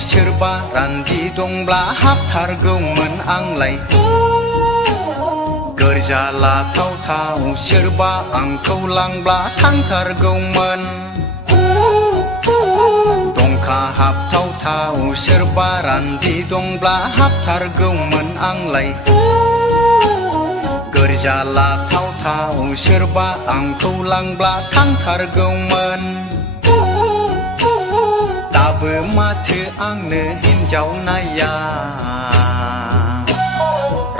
सोरबा रान्दि दंब्ला हाबथारगौमोन आंलाय गोरजा लाथावथाव सोरबा आंखौ लांब्ला थांथारगौमोन दंखा हाबथावथाव सोरबा रान्दि दंब्ला हाबथारगौमोन आंलाय गोरजा लाथावथाव सोरबा आंखौ लांब्ला थांथारगौमोन दाबो माथो आंनो हिन्जाव नाया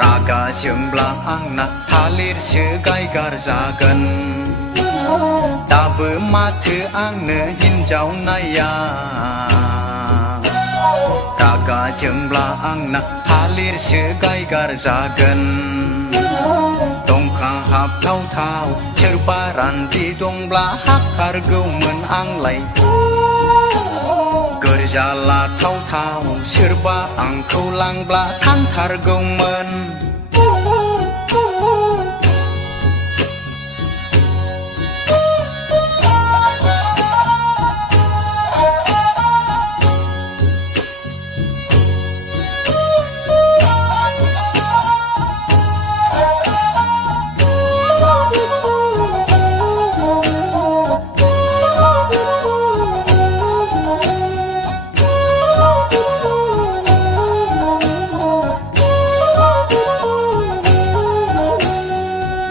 रागा जोंब्ला आंना थालिरसो गायगार जागोन दाबो माथो आंनो हिन्जाव नाया रागा जोंब्ला आंना थालिरसो गायगार जागोन दंखा हाबथावथाव सोरबा रान्दि दंब्ला हाबथारगौमोन आंलाय गोरजा लाथावथाव सोरबा आंखौ लांब्ला थांथारगौमोन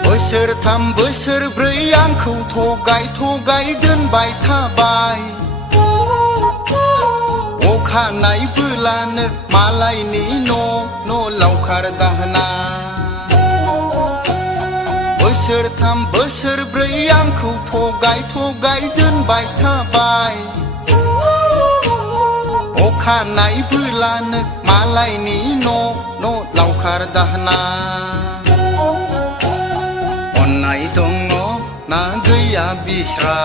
बोसोरथाम बोसोरब्रै आंखौ थगाय थगाय दोनबाय थाबाय अखानायबोलानो मालायनि न' लावखार दाहोना बोसोरथाम बोसोरब्रै आंखौ थगाय थगाय दोनबाय थाबाय अखानायबोलानो मालायनि न' लावखार दाहोना अन्नाय दङ ना गैया बिस्रा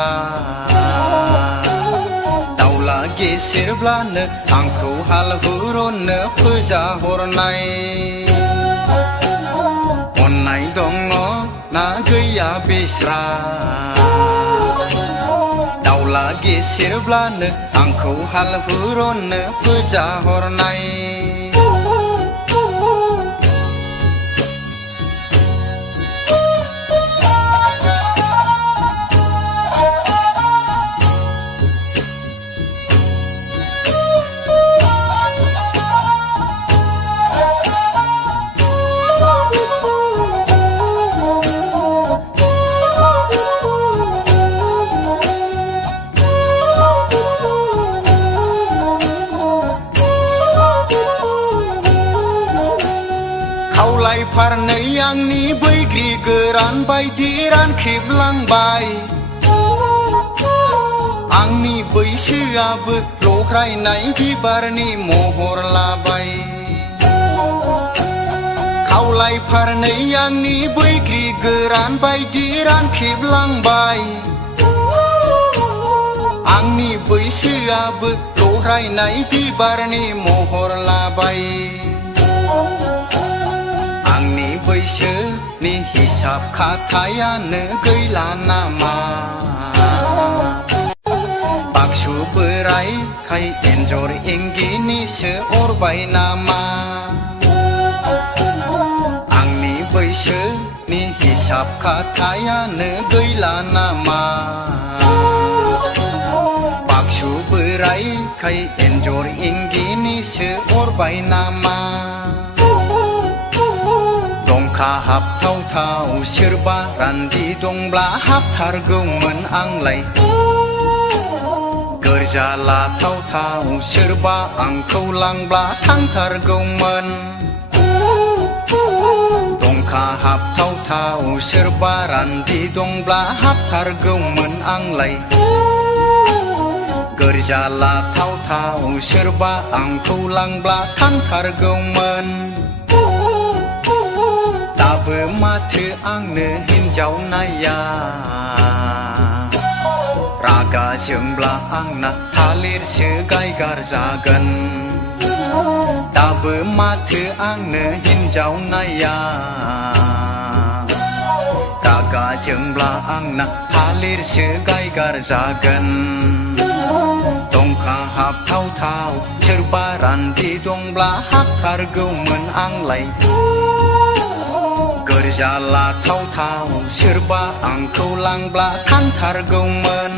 दाउला गेसेरब्लानो आंखौ हाल हुरननो फोजा हरनाय अन्नाय दङ ना गैया बिस्रा दाउला गेसेरब्लानो आंखौ हाल हुरननो फोजा हरनाय खावलाय फारनै आंनि बैग्रि गोरान बायदि रानख्रेबलांबाय आंनि बैसोआबो लख्रायनाय बिबारनि महर लाबाय खावलाय फारनै आंनि बैग्रि गोरान बायदि रानख्रेबलांबाय आंनि बैसोआबो लख्रायनाय बिबारनि महर लाबाय आंनि बैसोनि हिसाब खाथायानो गैला नामा बाक्सु बोरायखाय एन्जर एंगिनिसो अरबाय नामा आंनि बैसोनि हिसाब खाथायानो गैला नामा बाक्सु बोरायखाय एन्जर एंगिनिसो अरबाय नामा दंखा हाबथावथाव सोरबा रान्दि दंब्ला हाबथारगौमोन आंलाय गोरजा लाथावथाव सोरबा आंखौ लांब्ला थांथारगौमोन दंखा हाबथावथाव सोरबा रान्दि दंब्ला हाबथारगौमोन आंलाय गोरजा लाथावथाव सोरबा आंखौ लांब्ला थांथारगौमोन दाबो माथो आंनो हिन्जाव नाया रागा जोंब्ला आंना थालिरसो गायगार जागोन दाबो माथो आंनो हिन्जाव नाया रागा जोंब्ला आंना थालिरसो गायगार जागोन दंखा हाब थाव सोरबा रान्दि दंब्ला हाबथारगौमोन आंलाय गोरजा लाथाव सोरबा आंखौ लांब्ला थांथारगौमोन